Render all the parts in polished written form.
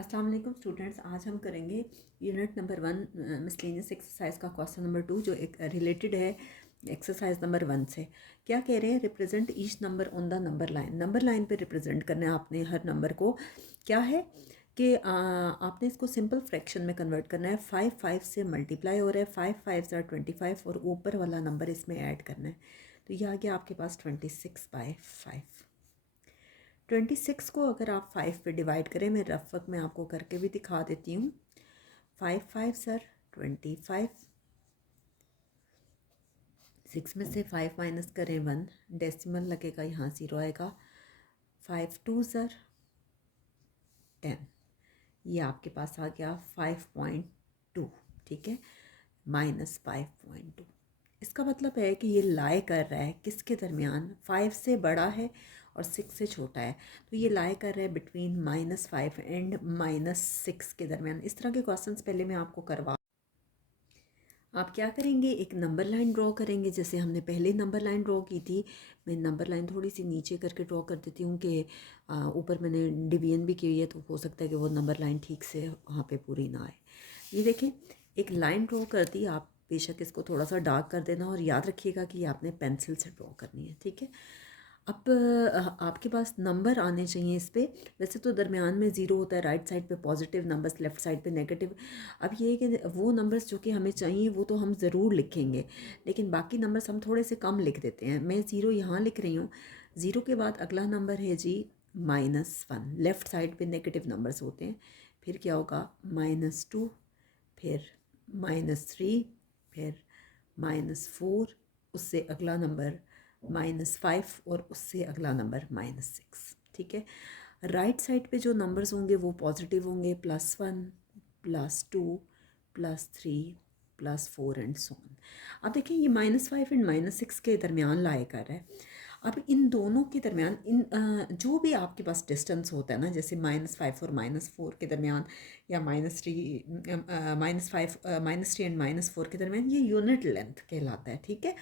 अस्सलाम वालेकुम स्टूडेंट्स। आज हम करेंगे यूनिट नंबर 1 मिसलेनियस एक्सरसाइज का क्वेश्चन नंबर 2 जो एक रिलेटेड है एक्सरसाइज नंबर 1 से। क्या कह रहे हैं? Represent each number on the number line पे रिप्रेजेंट करना है आपने हर नंबर को। क्या है कि आपने इसको सिंपल फ्रैक्शन में कन्वर्ट करना है। 5 से मल्टीप्लाई हो रहा है, 5 5 25 और ऊपर वाला नंबर इसमें ऐड करना है। तो ये आ गया आपके पास 26/5। 26 को अगर आप 5 पे डिवाइड करें, मैं रफ वर्क में आपको करके भी दिखा देती हूँ। 5 5 सर 25, 6 में से 5 माइनस करें 1, डेसिमल लगेगा, यहाँ 0 आएगा। 5 2 सर 10, ये आपके पास आ गया 5.2। ठीक है, -5.2। इसका मतलब है कि ये लाई कर रहा है किसके दरमियान? 5 से बड़ा है और 6 से छोटा है, तो ये लाई कर रहा है बिटवीन -5 एंड -6 के दरमियान। इस तरह के क्वेश्चंस पहले मैं आपको करवा, आप क्या करेंगे, एक नंबर लाइन ड्रॉ करेंगे जैसे हमने पहले नंबर लाइन ड्रॉ की थी। मैं नंबर लाइन थोड़ी सी नीचे करके ड्रॉ कर देती हूँ कि ऊपर मैंने डिवीजन भी की हुई है, तो हो सकता है कि वो नंबर लाइन ठीक से वहाँ पे पूरी ना आए। ये देखें, एक लाइन ड्रॉ कर दी। आप बेशक इसको थोड़ा सा डार्क कर देना और याद रखिएगा कि ये आपने पेंसिल से ड्रॉ करनी है। ठीक है, अब आपके पास नंबर आने चाहिए इस पर। वैसे तो दरमियान में ज़ीरो होता है, राइट साइड पे पॉजिटिव नंबर्स, लेफ़्ट साइड पे नेगेटिव। अब ये है कि वो नंबर्स जो कि हमें चाहिए वो तो हम ज़रूर लिखेंगे, लेकिन बाकी नंबर्स हम थोड़े से कम लिख देते हैं। मैं ज़ीरो यहाँ लिख रही हूँ। ज़ीरो के बाद अगला नंबर है जी -1। लेफ़्ट साइड पे नेगेटिव नंबर्स होते हैं। फिर क्या होगा? -2, फिर -3, फिर -4, उससे अगला नंबर -5 और उससे अगला नंबर -6। ठीक है, राइट साइड पे जो नंबर्स होंगे वो पॉजिटिव होंगे, +1, +2, +3, +4 एंड सो ऑन। अब देखिए, ये -5 एंड -6 के दरमियान लाया कर रहा है। अब इन दोनों के दरमियान जो भी आपके पास डिस्टेंस होता है ना, जैसे -5 और -4 के दरमियान, या -3 -3 एंड -4 के दरमियान, ये यूनिट लेंथ कहलाता है। ठीक है,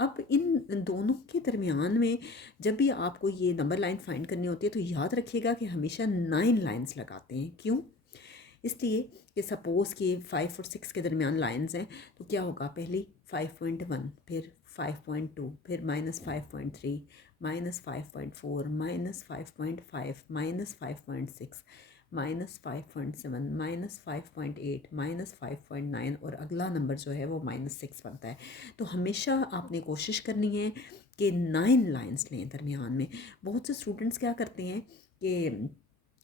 अब इन दोनों के दरमियान में जब भी आपको ये नंबर लाइन फाइंड करनी होती है तो याद रखिएगा कि हमेशा 9 लाइंस लगाते हैं। क्यों? इसलिए कि सपोज़ कि 5 और 6 के दरमियान लाइंस हैं, तो क्या होगा? पहली 5.1, फिर 5.2, फिर -5.3, -5.4, -5.5, -5.6, -5.7, -5.8, -5.9 और अगला नंबर जो है वो -6 बनता है। तो हमेशा आपने कोशिश करनी है कि 9 लाइंस लें दरमियान में। बहुत से स्टूडेंट्स क्या करते हैं कि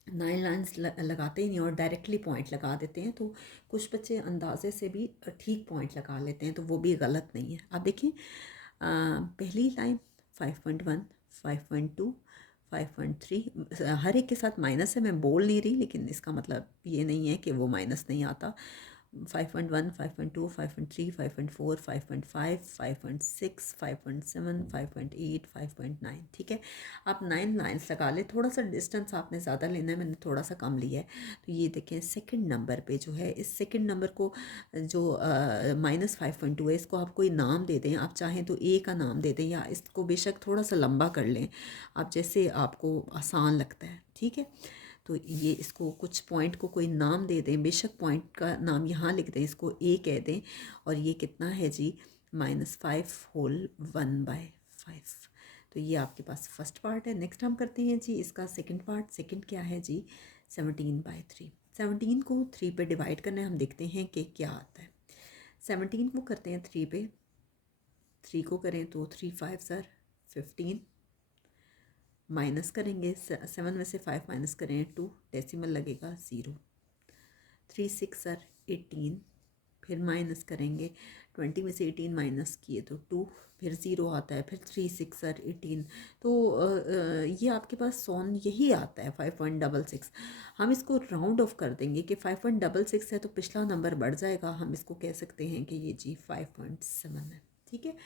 9 लाइंस लगाते ही नहीं और डायरेक्टली पॉइंट लगा देते हैं, तो कुछ बच्चे अंदाजे से भी ठीक पॉइंट लगा लेते हैं, तो वो भी गलत नहीं है। आप देखिए, पहली लाइन 5.1, 5.2, 5.3, हर एक के साथ माइनस है, मैं बोल नहीं रही, लेकिन इसका मतलब ये नहीं है कि वो माइनस नहीं आता। 5.1, 5.2, 5.3, 5.4, 5.5, 5.6, 5.7, 5.8, 5.9। ठीक है, आप 9 लाइन्स लगा ले। थोड़ा सा डिस्टेंस आपने ज़्यादा लेना है, मैंने थोड़ा सा कम लिया है। तो ये देखें, सेकंड नंबर पे जो है, इस सेकंड नंबर को जो -5.2 है, इसको आप कोई नाम दे दें। आप चाहें तो ए का नाम दे दें, या इसको बेशक थोड़ा सा लंबा कर लें, आप जैसे आपको आसान लगता है। ठीक है, तो ये इसको कुछ पॉइंट को कोई नाम दे दें, बेशक पॉइंट का नाम यहाँ लिख दें, इसको ए कह दें। और ये कितना है जी? -5 होल 1/5। तो ये आपके पास फर्स्ट पार्ट है। नेक्स्ट हम करते हैं जी इसका सेकंड पार्ट। सेकंड क्या है जी? 17/3। 17 को 3 पे डिवाइड करना है, हम देखते हैं कि क्या आता है। 17 को करते हैं 3 पे, 3 को करें तो 3 5 सर 15, माइनस करेंगे 7 में से 5 माइनस करें 2, डेसिमल लगेगा 0। 3 6 सर 18, फिर माइनस करेंगे 20 में से 18 माइनस किए तो 2, फिर 0 आता है, फिर 3 6 सर 18। तो ये आपके पास सोन यही आता है 5.66। हम इसको राउंड ऑफ कर देंगे कि 5.66 है, तो पिछला नंबर बढ़ जाएगा, हम इसको कह सकते हैं कि ये जी 5.7 है। ठीक है,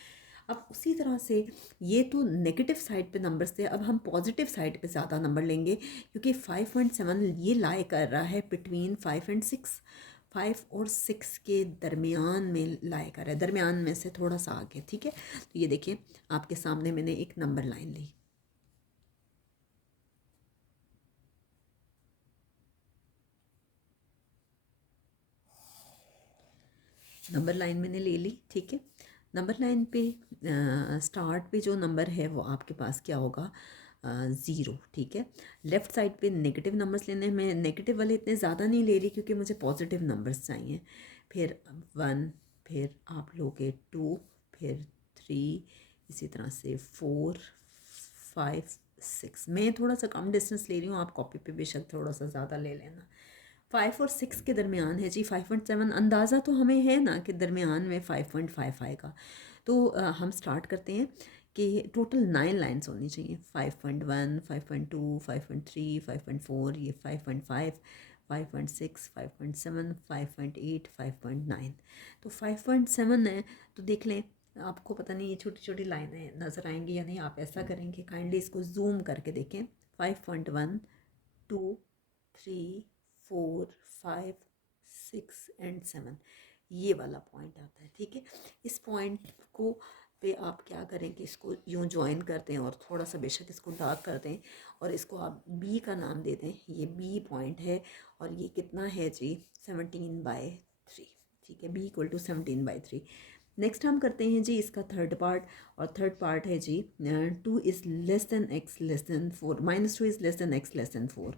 अब उसी तरह से ये तो नेगेटिव साइड पे नंबर्स थे, अब हम पॉजिटिव साइड पे ज़्यादा नंबर लेंगे, क्योंकि 5.7 ये लाई कर रहा है बिटवीन 5 एंड 6। 5 और 6 के दरमियान में लाई कर रहा है, दरमियान में से थोड़ा सा आगे। ठीक है, तो ये देखिए, आपके सामने मैंने एक नंबर लाइन ली। नंबर लाइन मैंने ले ली, ठीक है। नंबर लाइन पे स्टार्ट पे जो नंबर है वो आपके पास क्या होगा, 0, ठीक है। लेफ़्ट साइड पे नेगेटिव नंबर्स लेने हैं, मैं नेगेटिव वाले इतने ज़्यादा नहीं ले रही क्योंकि मुझे पॉजिटिव नंबर्स चाहिए। फिर 1, फिर आप लोगे 2, फिर 3, इसी तरह से 4, 5, 6। मैं थोड़ा सा कम डिस्टेंस ले रही हूँ, आप कॉपी पे बेशक थोड़ा सा ज़्यादा ले लेना। 5 और 6 के दरमियान है जी 5.7। अंदाज़ा तो हमें है ना कि दरमियान में 5.5 आएगा। तो हम स्टार्ट करते हैं कि टोटल 9 लाइन्स होनी चाहिए। 5.1, 5.2, 5.3, 5.4, ये 5.5, 5.6, 5.7, 5.8, 5.9। तो 5.7 है, तो देख लें आपको पता नहीं ये छोटी छोटी लाइनें नज़र आएंगी या नहीं। आप ऐसा करेंगे, काइंडली इसको जूम करके देखें। 5.1, 2, 3, 4, 5, 6 एंड 7, ये वाला पॉइंट आता है, ठीक है। इस पॉइंट को पे आप क्या करें कि इसको यूँ ज्वाइन कर दें और थोड़ा सा बेशक इसको डार्क कर दें और इसको आप बी का नाम दे दें। ये बी पॉइंट है और ये कितना है जी 17/3, ठीक है। B equal to 17/3। नेक्स्ट हम करते हैं जी इसका थर्ड पार्ट, और थर्ड पार्ट है जी 2 is less then x less then 4, -2 is less then x less then 4।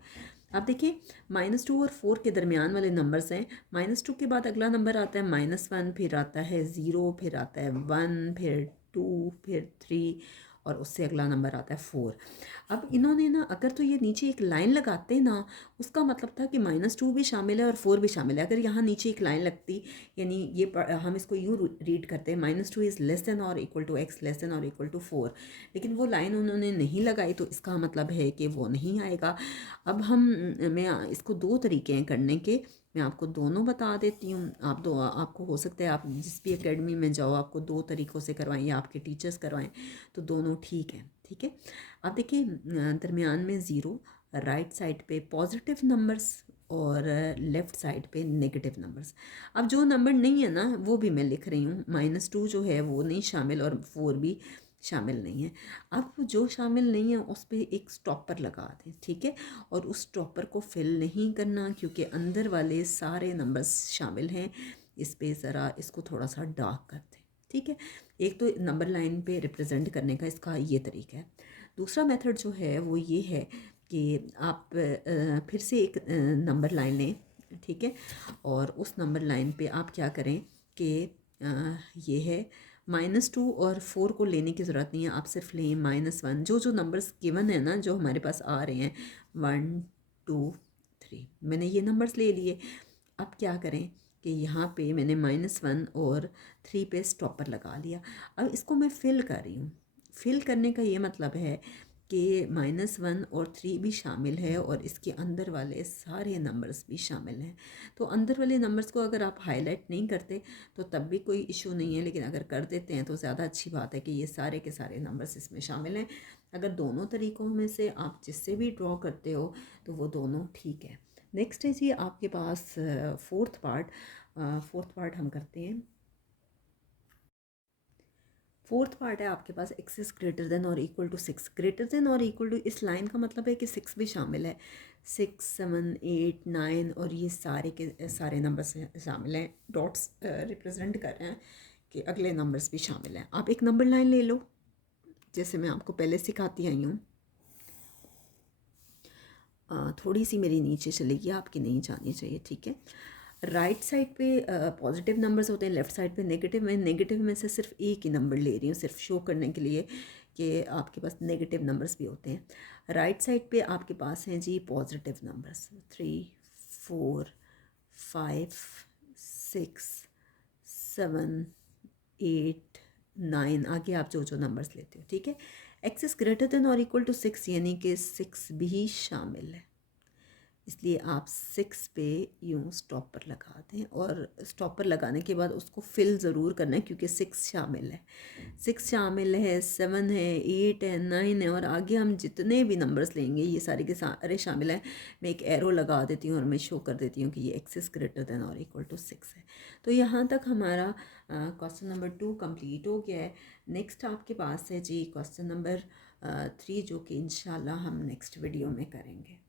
आप देखिए -2 और 4 के दरमियान वाले नंबर्स हैं। -2 के बाद अगला नंबर आता है -1, फिर आता है 0, फिर आता है 1, फिर 2, फिर 3 और उससे अगला नंबर आता है 4। अब इन्होंने ना अगर तो ये नीचे एक लाइन लगाते ना, उसका मतलब था कि -2 भी शामिल है और 4 भी शामिल है। अगर यहाँ नीचे एक लाइन लगती, यानी ये हम इसको यूँ रीड करते हैं -2 इज़ लेस देन और equal to x less than और इक्वल टू 4, लेकिन वो लाइन उन्होंने नहीं लगाई, तो इसका मतलब है कि वो नहीं आएगा। अब मैं इसको 2 तरीके हैं करने के, मैं आपको दोनों बता देती हूँ। आपको हो सकता है आप जिस भी एकेडमी में जाओ आपको 2 तरीक़ों से करवाएं या आपके टीचर्स करवाएं, तो दोनों ठीक है, ठीक है। आप देखिए दरमियान में 0, राइट साइड पे पॉजिटिव नंबर्स और लेफ़्ट साइड पे नेगेटिव नंबर्स। अब जो नंबर नहीं है ना वो भी मैं लिख रही हूँ, -2 जो है वो नहीं शामिल और 4 भी शामिल नहीं है। अब जो शामिल नहीं है उस पर एक स्टॉपर लगा दें, ठीक है। और उस स्टॉपर को फिल नहीं करना क्योंकि अंदर वाले सारे नंबर्स शामिल हैं। इस पे ज़रा इसको थोड़ा सा डार्क कर दें, ठीक है। एक तो नंबर लाइन पे रिप्रेजेंट करने का इसका ये तरीका है। दूसरा मेथड जो है वो ये है कि आप फिर से एक नंबर लाइन लें, ठीक है। और उस नंबर लाइन पे आप क्या करें कि ये है -2 और 4 को लेने की ज़रूरत नहीं है, आप सिर्फ लें -1। जो नंबर्स गिवन है ना, जो हमारे पास आ रहे हैं 1, 2, 3, मैंने ये नंबर्स ले लिए। अब क्या करें कि यहाँ पे मैंने -1 और 3 पे स्टॉपर लगा लिया। अब इसको मैं फिल कर रही हूँ। फिल करने का ये मतलब है कि -1 और 3 भी शामिल है और इसके अंदर वाले सारे नंबर्स भी शामिल हैं। तो अंदर वाले नंबर्स को अगर आप हाईलाइट नहीं करते तो तब भी कोई इशू नहीं है, लेकिन अगर कर देते हैं तो ज़्यादा अच्छी बात है कि ये सारे के सारे नंबर्स इसमें शामिल हैं। अगर दोनों तरीक़ों में से आप जिससे भी ड्रॉ करते हो तो वो दोनों ठीक है। नेक्स्ट है जी आपके पास फोर्थ पार्ट हम करते हैं। फोर्थ पार्ट है आपके पास एक्स इज़ ग्रेटर देन और इक्वल टू 6। ग्रेटर देन और इक्वल टू इस लाइन का मतलब है कि 6 भी शामिल है। 6, 7, 8, 9 और ये सारे के सारे नंबर्स शामिल हैं। डॉट्स रिप्रेजेंट कर रहे हैं कि अगले नंबर्स भी शामिल हैं। आप एक नंबर लाइन ले लो जैसे मैं आपको पहले सिखाती आई हूँ। थोड़ी सी मेरी नीचे चलेगी, आपकी नहीं जानी चाहिए, ठीक है। राइट साइड पे पॉजिटिव नंबर्स होते हैं, लेफ़्ट साइड पे नेगेटिव। मैं नेगेटिव में से सिर्फ एक ही नंबर ले रही हूँ, सिर्फ शो करने के लिए कि आपके पास नेगेटिव नंबर्स भी होते हैं। राइट साइड पे आपके पास हैं जी पॉजिटिव नंबर्स 3, 4, 5, 6, 7, 8, 9, आगे आप जो नंबर्स लेते हो, ठीक है। एक्स इज़ ग्रेटर देन और इक्वल टू 6 यानी कि 6 भी शामिल है, इसलिए आप 6 पे यूँ स्टॉपर लगा दें और स्टॉपर लगाने के बाद उसको फिल ज़रूर करना है क्योंकि 6 शामिल है। 6 शामिल है, 7 है, 8 है, 9 है और आगे हम जितने भी नंबर्स लेंगे ये सारे के सारे शामिल हैं। मैं एक एरो लगा देती हूँ और मैं शो कर देती हूँ कि ये एक्स इज़ ग्रेटर देन और इक्वल टू 6 है। तो यहाँ तक हमारा क्वेश्चन नंबर 2 कंप्लीट हो गया है। नेक्स्ट आपके पास है जी क्वेश्चन नंबर 3 जो कि इंशाल्लाह हम नेक्स्ट वीडियो में करेंगे।